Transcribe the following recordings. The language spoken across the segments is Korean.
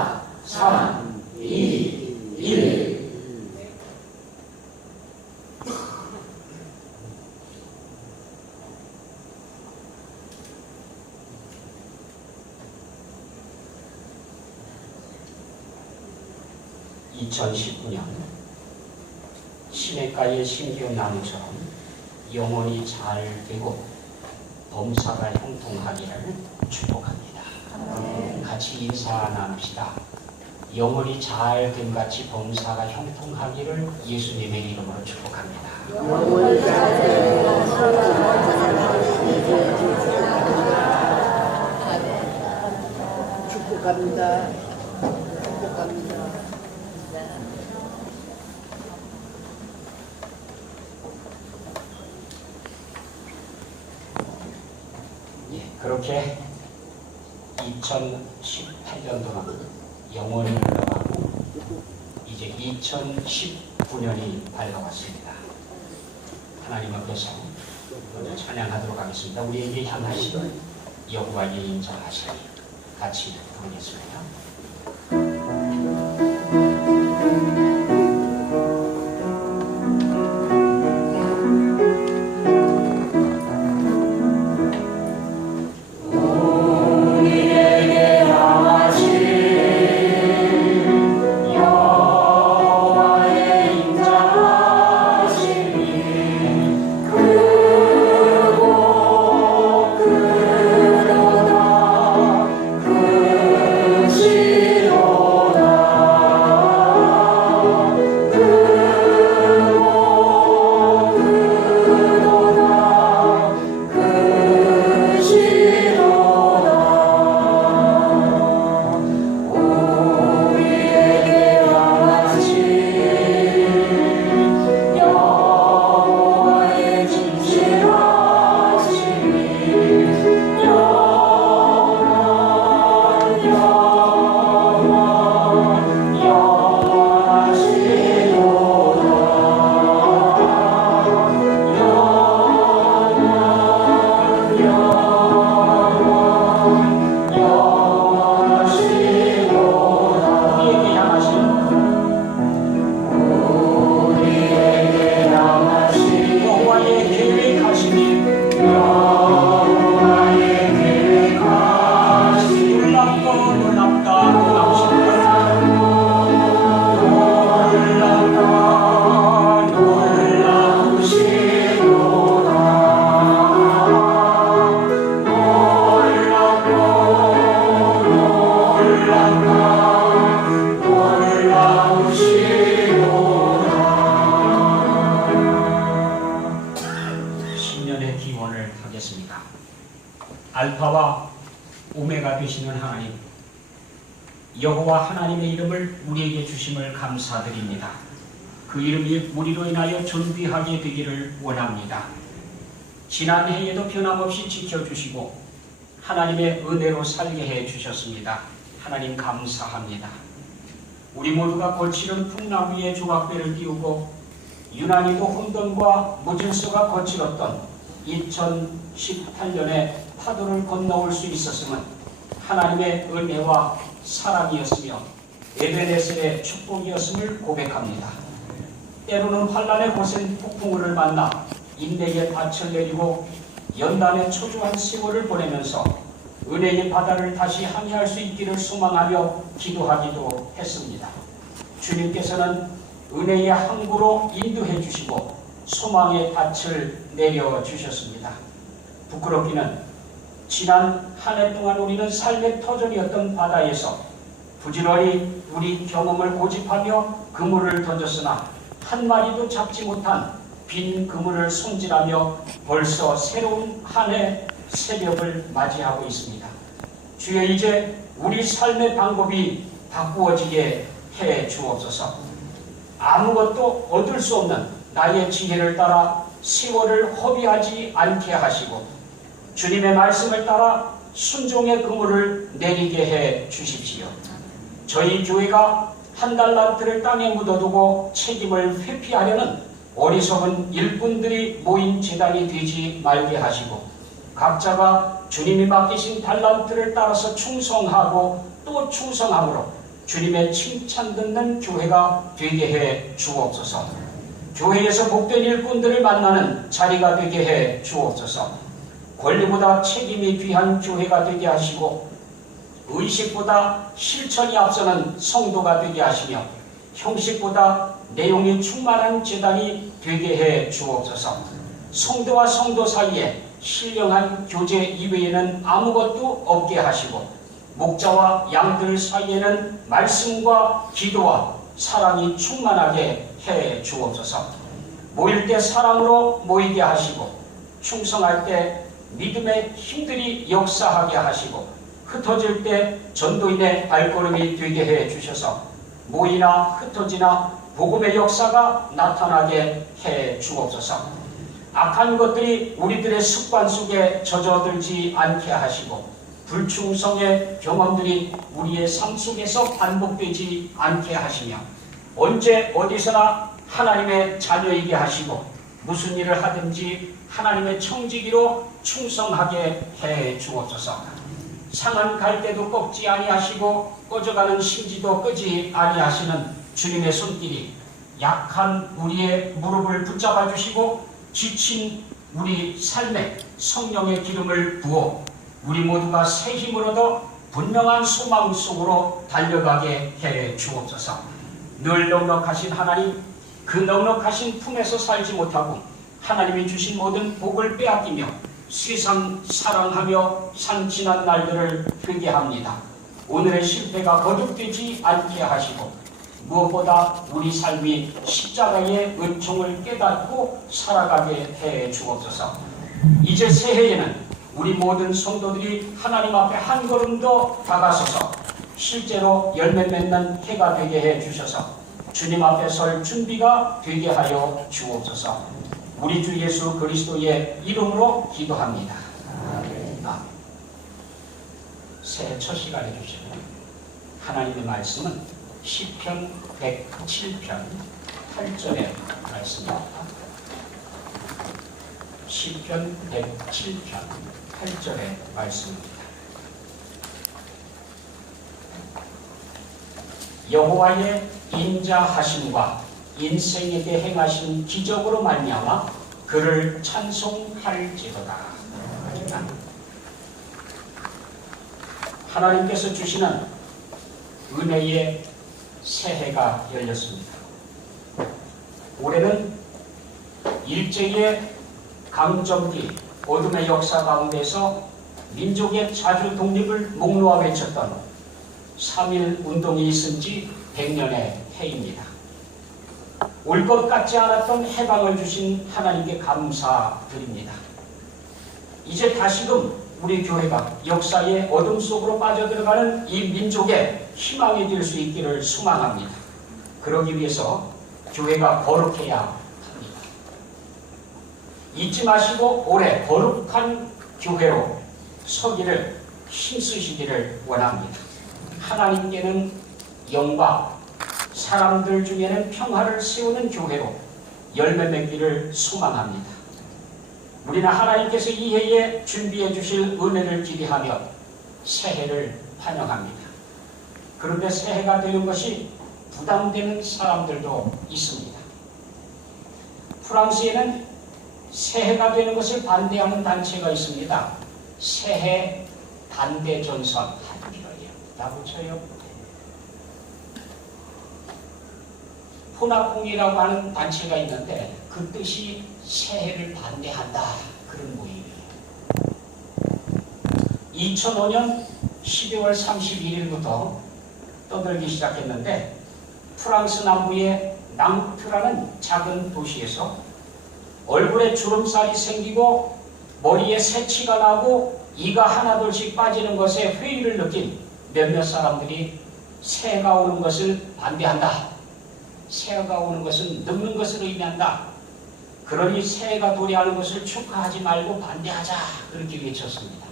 4, 3, 2, 1. (2019년) 시냇가의 심기운 나무처럼 영원히 잘 되고 범사가 형통하기를 축복합니다. 같이 인사 나눕시다. 영원히 잘 됨같이 범사가 형통하기를 예수님의 이름으로 축복합니다. 영원히 잘 되고 축복합니다. 축복합니다. 그렇게 2018년도는 영원히 흘러가고 이제 2019년이 밝아왔습니다. 하나님 앞에서 오늘 찬양하도록 하겠습니다. 우리에게 향하시는 여호와의 인자하시니 같이 부르겠습니다. 알파와 오메가 되시는 하나님, 여호와 하나님의 이름을 우리에게 주심을 감사드립니다. 그 이름이 우리로 인하여 존귀하게 되기를 원합니다. 지난 해에도 변함없이 지켜주시고 하나님의 은혜로 살게 해주셨습니다. 하나님 감사합니다. 우리 모두가 거칠은 풍랑 위에 조각배를 띄우고 유난히도 혼돈과 무질서가 거칠었던 2018년에 파도를 건너올 수 있었음은 하나님의 은혜와 사랑이었으며 에베네셀의 축복이었음을 고백합니다. 때로는 환란의 고센 폭풍우를 만나 인내의 밭을 내리고 연단의 초조한 세월을 보내면서 은혜의 바다를 다시 항해할 수 있기를 소망하며 기도하기도 했습니다. 주님께서는 은혜의 항구로 인도해 주시고 소망의 밭을 내려주셨습니다. 부끄럽기는 지난 한 해 동안 우리는 삶의 터전이었던 바다에서 부지런히 우리 경험을 고집하며 그물을 던졌으나 한 마리도 잡지 못한 빈 그물을 손질하며 벌써 새로운 한 해 새벽을 맞이하고 있습니다. 주여, 이제 우리 삶의 방법이 바꾸어지게 해 주옵소서. 아무것도 얻을 수 없는 나의 지혜를 따라 세월을 허비하지 않게 하시고 주님의 말씀을 따라 순종의 그물을 내리게 해 주십시오. 저희 교회가 한 달란트를 땅에 묻어두고 책임을 회피하려는 어리석은 일꾼들이 모인 재단이 되지 말게 하시고 각자가 주님이 맡기신 달란트를 따라서 충성하고 또 충성함으로 주님의 칭찬 듣는 교회가 되게 해 주옵소서. 교회에서 복된 일꾼들을 만나는 자리가 되게 해 주옵소서. 권리보다 책임이 귀한 교회가 되게 하시고 의식보다 실천이 앞서는 성도가 되게 하시며 형식보다 내용이 충만한 제단이 되게 해 주옵소서. 성도와 성도 사이에 신령한 교제 이외에는 아무것도 없게 하시고 목자와 양들 사이에는 말씀과 기도와 사랑이 충만하게 해 주옵소서. 모일 때 사랑으로 모이게 하시고 충성할 때 믿음의 힘들이 역사하게 하시고 흩어질 때 전도인의 발걸음이 되게 해 주셔서 모이나 흩어지나 복음의 역사가 나타나게 해 주옵소서. 악한 것들이 우리들의 습관 속에 젖어들지 않게 하시고 불충성의 경험들이 우리의 삶 속에서 반복되지 않게 하시며 언제 어디서나 하나님의 자녀이게 하시고 무슨 일을 하든지 하나님의 청지기로 충성하게 해 주옵소서. 상한 갈대도 꺾지 아니하시고 꺼져가는 심지도 끄지 아니하시는 주님의 손길이 약한 우리의 무릎을 붙잡아 주시고 지친 우리 삶에 성령의 기름을 부어 우리 모두가 새 힘을 얻어 분명한 소망 속으로 달려가게 해 주옵소서. 늘 넉넉하신 하나님, 그 넉넉하신 품에서 살지 못하고 하나님이 주신 모든 복을 빼앗기며 세상 사랑하며 산 지난 날들을 회개합니다. 오늘의 실패가 거듭되지 않게 하시고 무엇보다 우리 삶이 십자가의 은총을 깨닫고 살아가게 해 주옵소서. 이제 새해에는 우리 모든 성도들이 하나님 앞에 한 걸음 더 다가서서 실제로 열매 맺는 해가 되게 해 주셔서 주님 앞에 설 준비가 되게 하여 주옵소서. 우리 주 예수 그리스도의 이름으로 기도합니다. 아멘. 새해 첫 시간에 주시는 하나님의 말씀은 시편 107편 8절의 말씀입니다. 시편 107편 8절의 말씀입니다. 여호와의 인자하심과 인생에게 행하신 기적으로 말미암아 그를 찬송할지로다. 하나님께서 주시는 은혜의 새해가 열렸습니다. 올해는 일제의 강점기 어둠의 역사 가운데서 민족의 자주 독립을 목놓아 외쳤던 3.1 운동이 있은 지 100년의 해입니다. 올 것 같지 않았던 해방을 주신 하나님께 감사드립니다. 이제 다시금 우리 교회가 역사의 어둠 속으로 빠져들어가는 이 민족의 희망이 될 수 있기를 소망합니다. 그러기 위해서 교회가 거룩해야 합니다. 잊지 마시고 올해 거룩한 교회로 서기를 힘쓰시기를 원합니다. 하나님께는 영광, 사람들 중에는 평화를 세우는 교회로 열매 맺기를 소망합니다. 우리는 하나님께서 이 해에 준비해 주실 은혜를 기대하며 새해를 환영합니다. 그런데 새해가 되는 것이 부담되는 사람들도 있습니다. 프랑스에는 새해가 되는 것을 반대하는 단체가 있습니다. 새해 반대 전선 하기로요. 다 붙여요. 포나콩이라고 하는 단체가 있는데 그 뜻이 새해를 반대한다 그런 모임이에요. 2005년 12월 31일부터 떠들기 시작했는데 프랑스 남부의 낭트라는 작은 도시에서 얼굴에 주름살이 생기고 머리에 새치가 나고 이가 하나둘씩 빠지는 것에 회의를 느낀 몇몇 사람들이 새해가 오는 것을 반대한다. 새해가 오는 것은 늙는 것을 의미한다. 그러니 새해가 도래하는 것을 축하하지 말고 반대하자. 그렇게 외쳤습니다.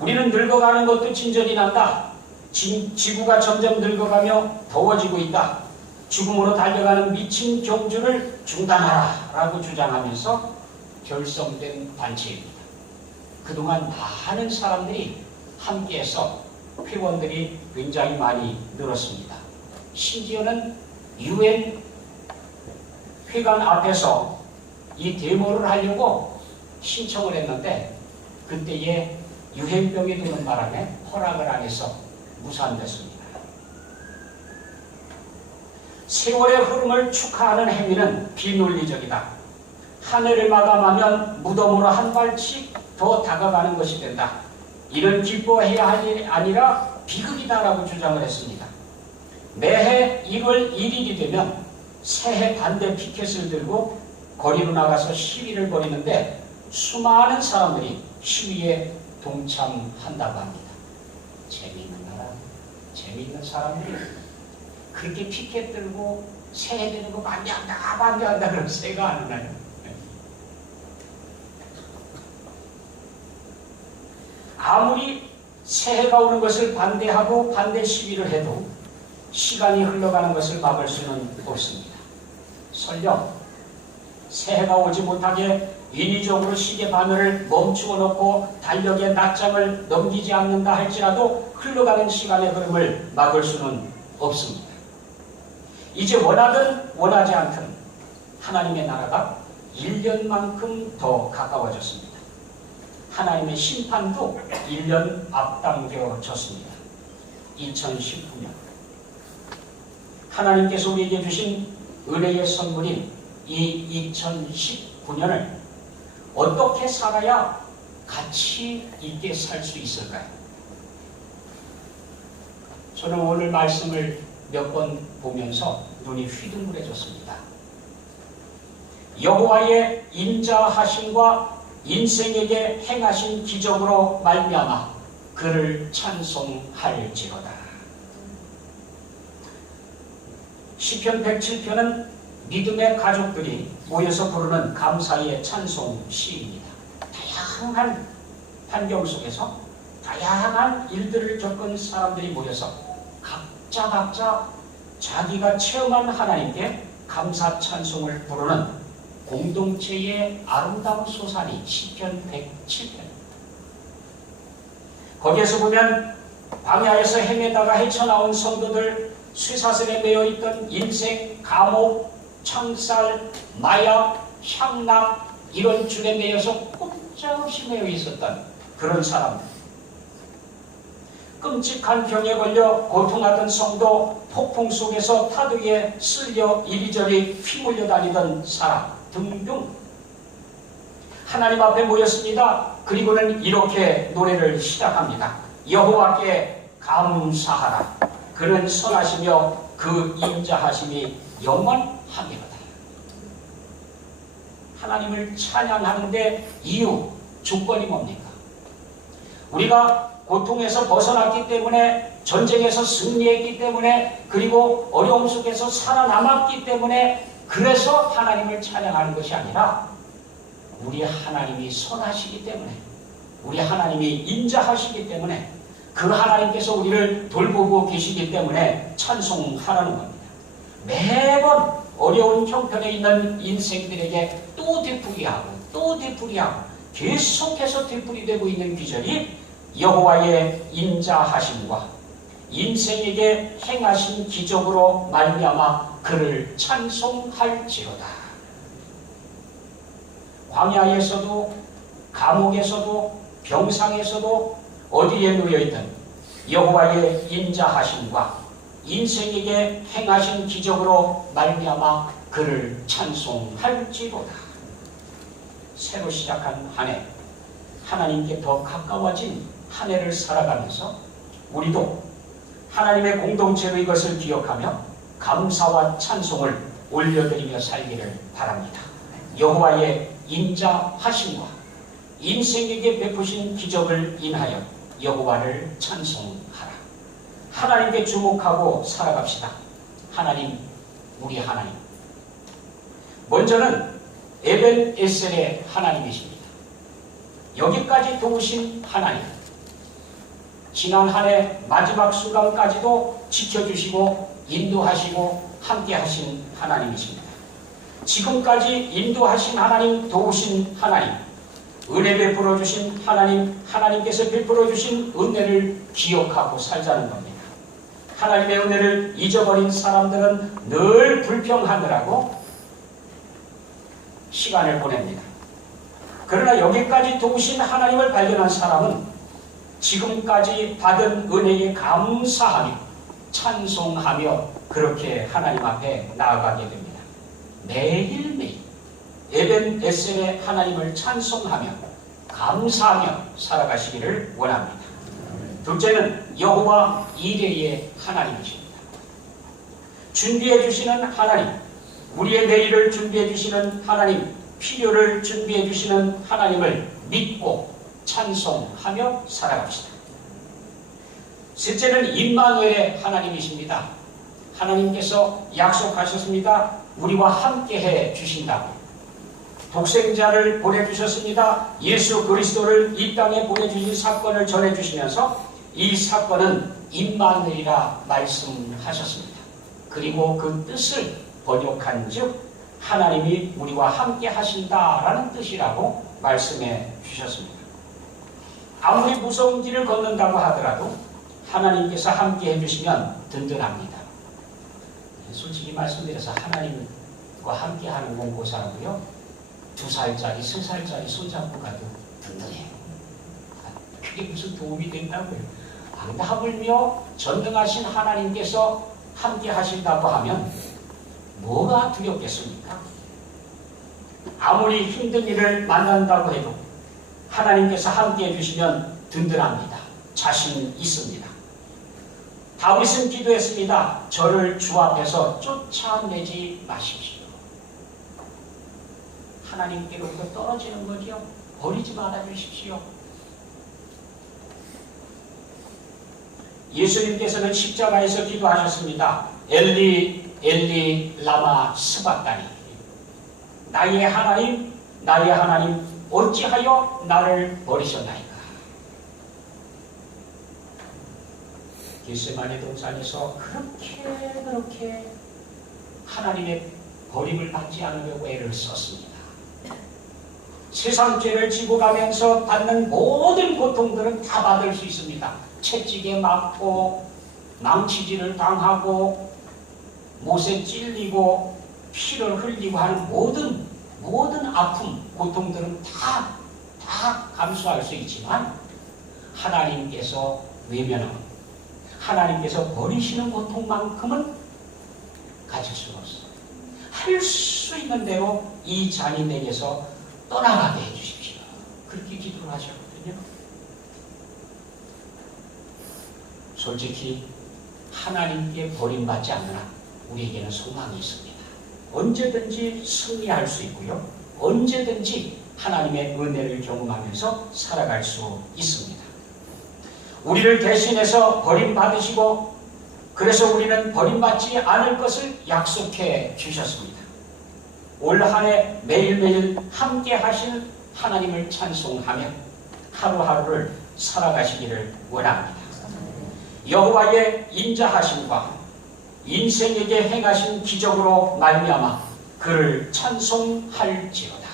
우리는 늙어가는 것도 진절이 난다. 지구가 점점 늙어가며 더워지고 있다. 죽음으로 달려가는 미친 경주를 중단하라 라고 주장하면서 결성된 단체입니다. 그동안 많은 사람들이 함께해서 회원들이 굉장히 많이 늘었습니다. 심지어는 UN 회관 앞에서 이 데모를 하려고 신청을 했는데 그때에 유행병이 도는 바람에 허락을 안 해서 무산됐습니다. 세월의 흐름을 축하하는 행위는 비논리적이다. 한 해를 마감하면 무덤으로 한 발씩 더 다가가는 것이 된다. 이런 기뻐해야 할 일이 아니라 비극이다라고 주장을 했습니다. 매해 1월 1일이 되면 새해 반대 피켓을 들고 거리로 나가서 시위를 벌이는데 수많은 사람들이 시위에 동참한다고 합니다. 재미있는 나라, 재미있는 사람들이 그렇게 피켓 들고 새해 되는 거 반대한다 그러면 새가 안 오나요? 아무리 새해가 오는 것을 반대하고 반대 시위를 해도 시간이 흘러가는 것을 막을 수는 없습니다. 설령 새해가 오지 못하게 인위적으로 시계 바늘을 멈추어 놓고 달력의 낮잠을 넘기지 않는다 할지라도 흘러가는 시간의 흐름을 막을 수는 없습니다. 이제 원하든 원하지 않든 하나님의 나라가 1년만큼 더 가까워졌습니다. 하나님의 심판도 1년 앞당겨졌습니다. 2019년 하나님께서 우리에게 주신 은혜의 선물인 이 2019년을 어떻게 살아야 가치 있게 살 수 있을까요? 저는 오늘 말씀을 몇 번 보면서 눈이 휘둥그레졌습니다. 여호와의 인자하심과 인생에게 행하신 기적으로 말미암아 그를 찬송할지로다. 시편 107편은 믿음의 가족들이 모여서 부르는 감사의 찬송 시입니다. 다양한 환경 속에서 다양한 일들을 겪은 사람들이 모여서 각자 자기가 체험한 하나님께 감사 찬송을 부르는 공동체의 아름다운 소산이 시편 107편. 거기에서 보면 광야에서 헤매다가 헤쳐나온 성도들, 쇠사슬에 매여있던 인생, 감옥, 창살, 마약, 향락 이런 줄에 매여서 꼼짝없이 매여 있었던 그런 사람들. 끔찍한 병에 걸려 고통하던 성도, 폭풍 속에서 파도에 쓸려 이리저리 휘몰려 다니던 사람 등등 하나님 앞에 모였습니다. 그리고는 이렇게 노래를 시작합니다. 여호와께 감사하라. 그는 선하시며 그 인자하심이 영원하리로다. 하나님을 찬양하는데 이유, 조건이 뭡니까? 우리가 고통에서 벗어났기 때문에, 전쟁에서 승리했기 때문에, 그리고 어려움 속에서 살아남았기 때문에 그래서 하나님을 찬양하는 것이 아니라 우리 하나님이 선하시기 때문에, 우리 하나님이 인자하시기 때문에, 그 하나님께서 우리를 돌보고 계시기 때문에 찬송하라는 겁니다. 매번 어려운 형편에 있는 인생들에게 또 되풀이하고 또 되풀이하고 계속해서 되풀이되고 있는 귀절이 여호와의 인자하심과 인생에게 행하신 기적으로 말미암아 그를 찬송할지로다. 광야에서도 감옥에서도 병상에서도 어디에 놓여있든 여호와의 인자하심과 인생에게 행하신 기적으로 말미암아 그를 찬송할지로다. 새로 시작한 한 해, 하나님께 더 가까워진 한 해를 살아가면서 우리도 하나님의 공동체로 이것을 기억하며 감사와 찬송을 올려드리며 살기를 바랍니다. 여호와의 인자하심과 인생에게 베푸신 기적을 인하여 여호와를 찬송하라. 하나님께 주목하고 살아갑시다. 하나님, 우리 하나님. 먼저는 에벤에셀의 하나님이십니다. 여기까지 도우신 하나님. 지난 한 해 마지막 순간까지도 지켜주시고 인도하시고 함께하신 하나님이십니다. 지금까지 인도하신 하나님, 도우신 하나님, 은혜 베풀어 주신 하나님께서 베풀어 주신 은혜를 기억하고 살자는 겁니다. 하나님의 은혜를 잊어버린 사람들은 늘 불평하느라고 시간을 보냅니다. 그러나 여기까지 도우신 하나님을 발견한 사람은 지금까지 받은 은혜에 감사하며 찬송하며 그렇게 하나님 앞에 나아가게 됩니다. 매일매일 에벤에셀의 하나님을 찬송하며 감사하며 살아가시기를 원합니다. 둘째는 여호와 이레의 하나님이십니다. 준비해 주시는 하나님, 우리의 내일을 준비해 주시는 하나님, 필요를 준비해 주시는 하나님을 믿고 찬송하며 살아갑시다. 셋째는 임마누엘의 하나님이십니다. 하나님께서 약속하셨습니다. 우리와 함께해 주신다고. 독생자를 보내주셨습니다. 예수 그리스도를 이 땅에 보내주신 사건을 전해주시면서 이 사건은 임마누엘이라 말씀하셨습니다. 그리고 그 뜻을 번역한 즉 하나님이 우리와 함께 하신다라는 뜻이라고 말씀해 주셨습니다. 아무리 무서운 길을 걷는다고 하더라도 하나님께서 함께 해주시면 든든합니다. 솔직히 말씀드려서 하나님과 함께 하는 공고사하고요 2살짜리, 3살짜리 손잡고 가도 든든해요. 그게 무슨 도움이 된다고요. 근데 하물며 전능하신 하나님께서 함께 하신다고 하면 뭐가 두렵겠습니까? 아무리 힘든 일을 만난다고 해도 하나님께서 함께 해주시면 든든합니다. 자신 있습니다. 다윗은 기도했습니다. 저를 주 앞에서 쫓아내지 마십시오. 하나님께로부터 떨어지는 거지요. 버리지 말아 주십시오. 예수님께서는 십자가에서 기도하셨습니다. 엘리 엘리 라마 스박다니, 나의 하나님 어찌하여 나를 버리셨나이까. 겟세마네 동산에서 그렇게 하나님의 버림을 받지 않으려고 애를 썼습니다. 세상 죄를 지고 가면서 받는 모든 고통들은 다 받을 수 있습니다. 채찍에 맞고 망치질을 당하고 못에 찔리고 피를 흘리고 하는 모든 아픔, 고통들은 다 감수할 수 있지만 하나님께서 외면하고 하나님께서 버리시는 고통만큼은 가질 수가 없어요. 할 수 있는 대로 이 잔인에게서 떠나가게 해주십시오. 그렇게 기도를 하셨거든요. 솔직히 하나님께 버림받지 않는 한 우리에게는 소망이 있습니다. 언제든지 승리할 수 있고요. 언제든지 하나님의 은혜를 경험하면서 살아갈 수 있습니다. 우리를 대신해서 버림받으시고 그래서 우리는 버림받지 않을 것을 약속해 주셨습니다. 올 한 해 매일매일 함께 하실 하나님을 찬송하며 하루하루를 살아가시기를 원합니다. 여호와의 인자하심과 인생에게 행하신 기적으로 말미암아 그를 찬송할지어다.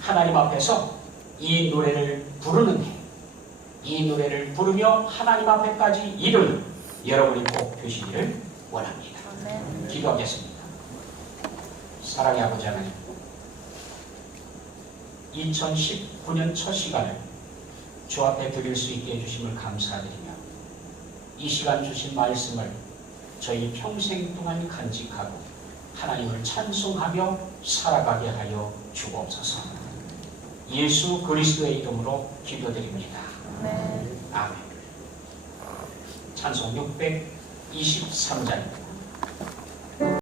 하나님 앞에서 이 노래를 부르는 해, 이 노래를 부르며 하나님 앞에까지 이르는 여러분이 꼭 되시기를 원합니다. 기도하겠습니다. 사랑의 아버지 하나님, 2019년 첫 시간을 주 앞에 드릴 수 있게 해주심을 감사드리며 이 시간 주신 말씀을 저희 평생 동안 간직하고 하나님을 찬송하며 살아가게 하여 주옵소서. 예수 그리스도의 이름으로 기도드립니다. 아멘. 찬송 623장